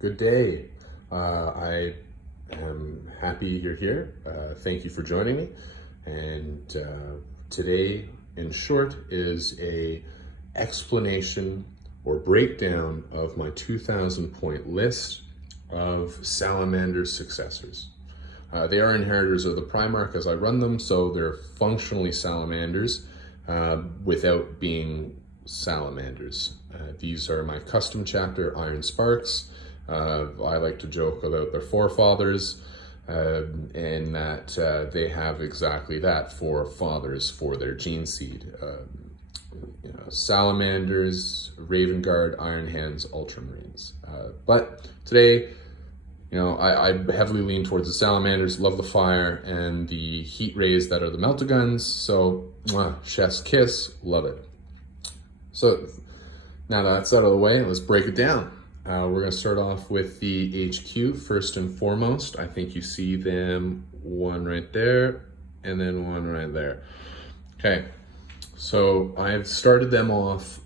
Good day. I am happy you're here. Thank you for joining me. And today, in short, is a explanation or breakdown of my 2,000 point list of Salamanders successors. They are inheritors of the Primarch as I run them, so they're functionally Salamanders without being Salamanders. These are my custom chapter Iron Sparks. I like to joke about their forefathers and that they have exactly that, forefathers for their gene seed. Salamanders, Raven Guard, Iron Hands, Ultramarines. But today, I heavily lean towards the Salamanders, love the fire and the heat rays that are the Meltaguns. So, chef's kiss, love it. So, now that that's out of the way, let's break it down. We're going to start off with the HQ first and foremost. I think you see them, one right there and then one right there. Okay, so I've started them off,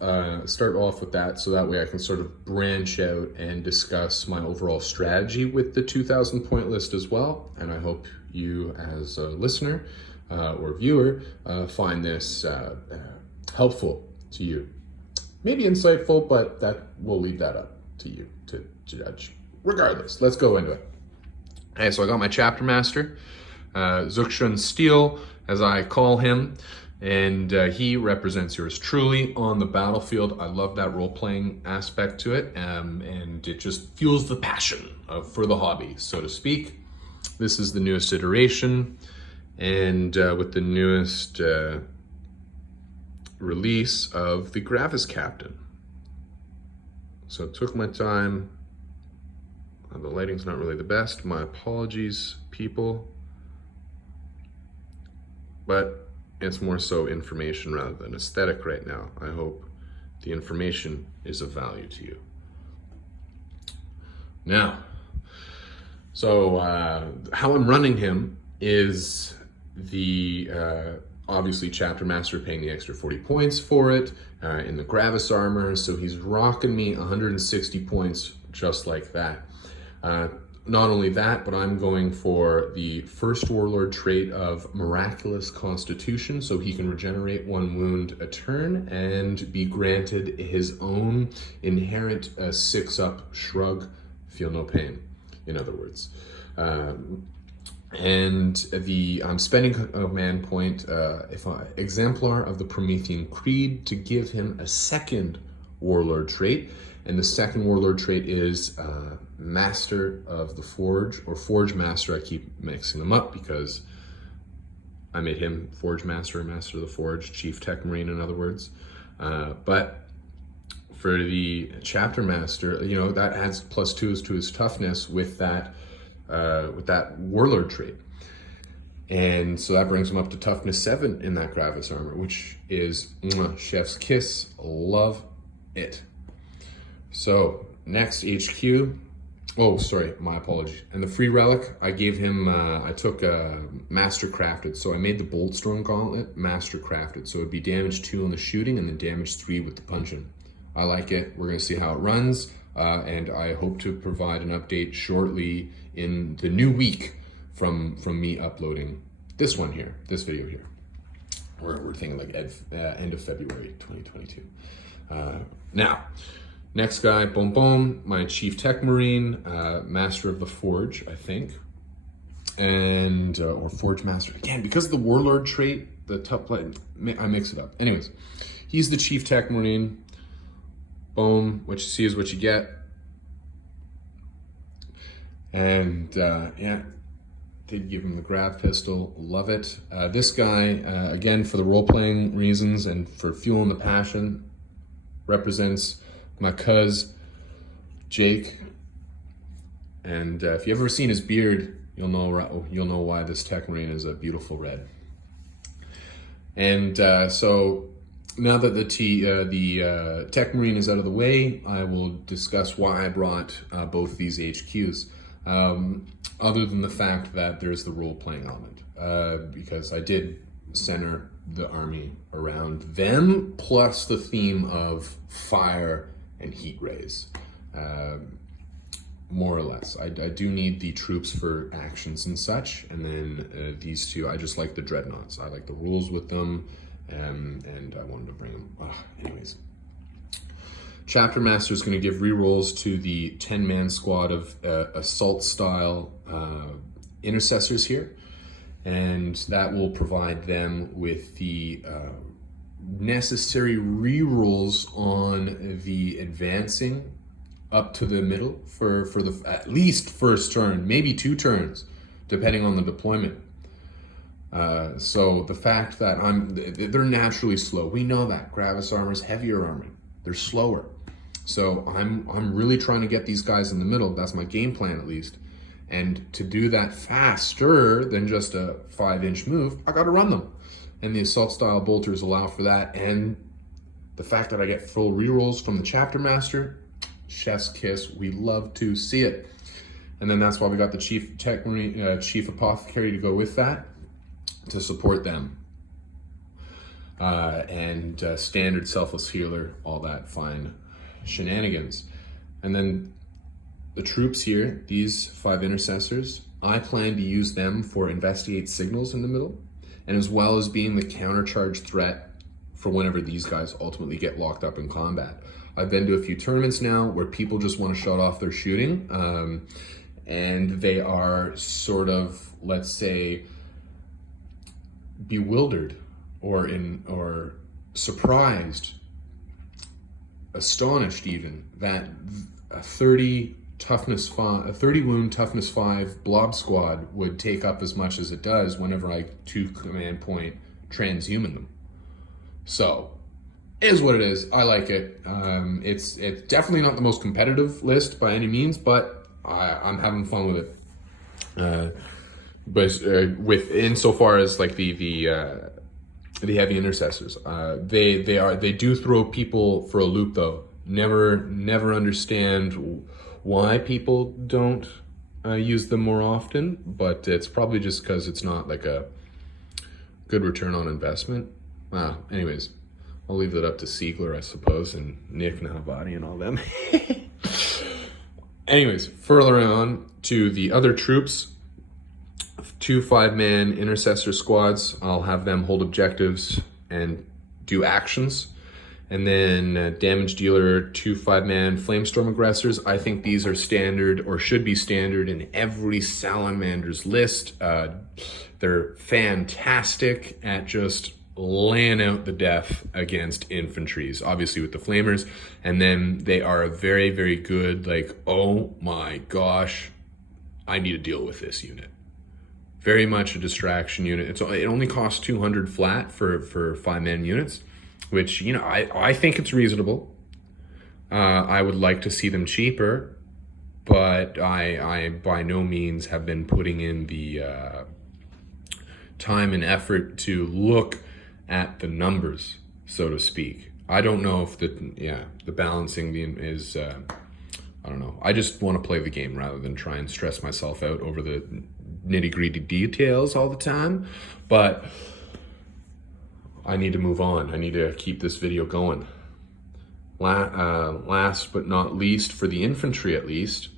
start off with that so that way I can sort of branch out and discuss my overall strategy with the 2,000 point list as well. And I hope you as a listener or viewer find this helpful to you. Maybe insightful, but we'll leave that up to you to judge. Regardless, let's go into it. Okay, so I got my chapter master, Zuxun Steel, as I call him, and he represents yours truly on the battlefield. I love that role-playing aspect to it, and it just fuels the passion for the hobby, so to speak. This is the newest iteration, and with the newest release of the Gravis Captain. So it took my time. The lighting's not really the best. My apologies, people. But it's more so information rather than aesthetic right now. I hope the information is of value to you. Now, so how I'm running him is the obviously chapter master paying the extra 40 points for it in the Gravis armor, so he's rocking me 160 points just like that. Not only that, but I'm going for the first warlord trait of Miraculous Constitution, so he can regenerate 1 wound a turn and be granted his own inherent 6-up shrug, feel no pain, in other words. And I'm spending a command point, exemplar of the Promethean Creed, to give him a second warlord trait. And the second warlord trait is Master of the Forge, or Forge Master. I keep mixing them up because I made him Forge Master and Master of the Forge, Chief Tech Marine, in other words. But for the Chapter Master, that adds +2s to his toughness with that warlord trait. And so that brings him up to toughness 7 in that Gravis armor, which is chef's kiss. Love it. So next HQ. Oh, sorry, my apologies. And the free relic, I gave him, I took master crafted. So I made the Boltstorm Gauntlet master crafted. So it'd be damage 2 on the shooting and then damage 3 with the punching. I like it. We're gonna see how it runs. And I hope to provide an update shortly in the new week from me uploading this video here. We're thinking like end of February 2022. Now, next guy, boom boom, my Chief Tech Marine, Master of the Forge, I think, and or Forge Master again because of the Warlord trait. The top plate, I mix it up. Anyways, he's the Chief Tech Marine. Boom, what you see is what you get. And yeah, did give him the grab pistol, love it. This guy, again, for the role-playing reasons and for fueling the passion, represents my cuz, Jake. And if you've ever seen his beard, you'll know why this Tech Marine is a beautiful red. And so, now that the Tech Marine is out of the way, I will discuss why I brought both these HQs. Other than the fact that there's the role-playing element, because I did center the army around them, plus the theme of fire and heat rays. more or less. I do need the troops for actions and such, and then these two, I just like the Dreadnoughts. I like the rules with them, and I wanted to bring them. Anyways. Chapter Master is going to give rerolls to the 10-man squad of assault-style intercessors here, and that will provide them with the necessary rerolls on the advancing up to the middle for the at least first turn, maybe 2 turns, depending on the deployment. So the fact that they're naturally slow, we know that. Gravis armor is heavier armor. They're slower. So I'm really trying to get these guys in the middle. That's my game plan, at least. And to do that faster than just a 5-inch move, I got to run them. And the assault style bolters allow for that. And the fact that I get full rerolls from the Chapter Master, chef's kiss. We love to see it. And then that's why we got the Chief Apothecary to go with that, to support them. And standard selfless healer, all that fine shenanigans. And then the troops here, these 5 intercessors, I plan to use them for investigate signals in the middle, and as well as being the countercharge threat for whenever these guys ultimately get locked up in combat. I've been to a few tournaments now where people just want to shut off their shooting, and they are sort of, let's say, bewildered or surprised, astonished even, that a 30 wound toughness 5 Blob Squad would take up as much as it does whenever I 2 command point transhuman them. So, it is what it is. I like it. It's definitely not the most competitive list by any means, but I'm having fun with it. But with insofar as like the heavy intercessors, they do throw people for a loop though. Never understand why people don't use them more often, but it's probably just because it's not like a good return on investment. Anyways, I'll leave that up to Siegler, I suppose, and Nick Nahabadi and all them. Anyways, further on to the other troops. 2 5-man intercessor squads. I'll have them hold objectives and do actions. And then damage dealer, 2 5-man flamestorm aggressors. I think these are standard, or should be standard, in every Salamanders list. They're fantastic at just laying out the death against infantries, obviously with the flamers. And then they are very, very good, like, oh my gosh, I need to deal with this unit. Very much a distraction unit. It only costs 200 flat for 5-man units, which, you know, I think it's reasonable. I would like to see them cheaper, but I by no means have been putting in the time and effort to look at the numbers, so to speak. I don't know if the balancing is, I don't know. I just want to play the game rather than try and stress myself out over the nitty-gritty details all the time. But I need to move on. I need to keep this video going. Last but not least, for the infantry at least,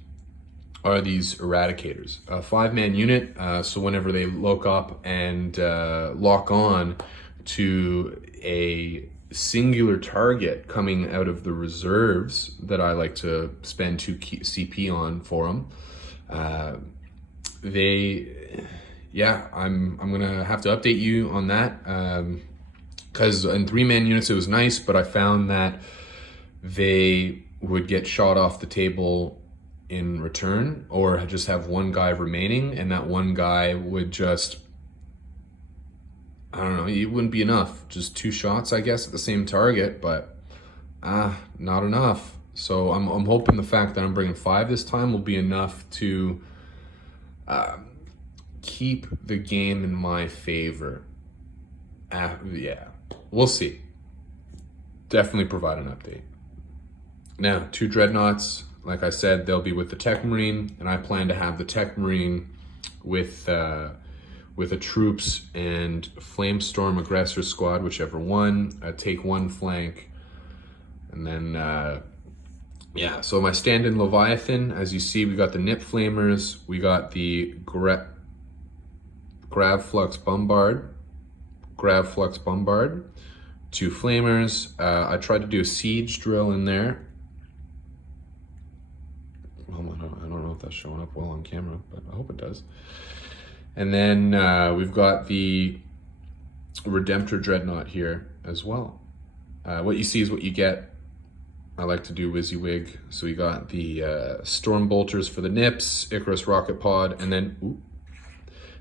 are these Eradicators. A 5-man unit, so whenever they look up and lock on to a singular target coming out of the reserves that I like to spend 2 CP on for them, I'm gonna have to update you on that, because in 3-man units it was nice, but I found that they would get shot off the table in return, or just have 1 guy remaining, and that 1 guy would just, I don't know, it wouldn't be enough. Just 2 shots, I guess, at the same target, but not enough. So I'm hoping the fact that I'm bringing 5 this time will be enough to keep the game in my favor. Yeah, we'll see. Definitely provide an update. Now, 2 Dreadnoughts, like I said, they'll be with the Tech Marine, and I plan to have the Tech Marine with a troops and Flamestorm Aggressor Squad, whichever one, take 1 flank, and then yeah, so my stand-in Leviathan, as you see, we got the Nip Flamers, we got the Gravflux Bombard, 2 Flamers. I tried to do a Siege Drill in there. Well, I don't know if that's showing up well on camera, but I hope it does. And then we've got the Redemptor Dreadnought here as well. What you see is what you get. I like to do WYSIWYG. So we got the Storm Bolters for the Nips, Icarus Rocket Pod, and then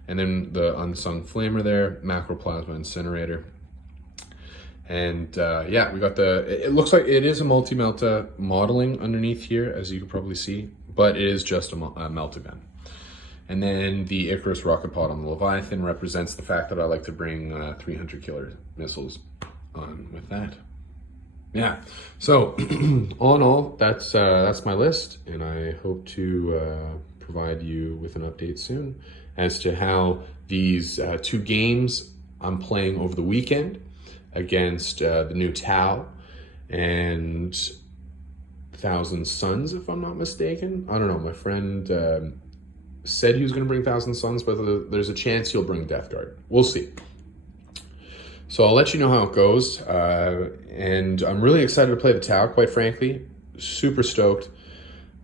the Unsung Flamer there, Macroplasma Incinerator. And yeah, we got it looks like it is a multi-melta modeling underneath here, as you can probably see, but it is just a melt event. And then the Icarus Rocket Pod on the Leviathan represents the fact that I like to bring 300 killer missiles on with that. Yeah, so all in all, that's my list, and I hope to provide you with an update soon as to how these 2 games I'm playing over the weekend against the new Tau and Thousand Suns, if I'm not mistaken. I don't know, my friend said he was going to bring Thousand Suns, but there's a chance he'll bring Death Guard. We'll see. So I'll let you know how it goes, and I'm really excited to play the Tau, quite frankly. Super stoked.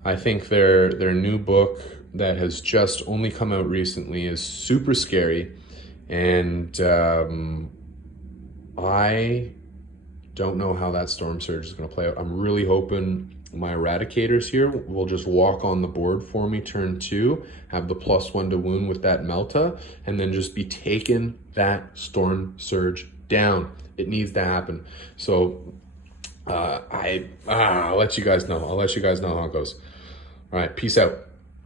I think their new book that has just only come out recently is super scary, and I don't know how that Storm Surge is going to play out. I'm really hoping my Eradicators here will just walk on the board for me turn 2, have the +1 to wound with that Melta, and then just be taking that Storm Surge down. It needs to happen. So I'll let you guys know. I'll let you guys know how it goes. All right, peace out.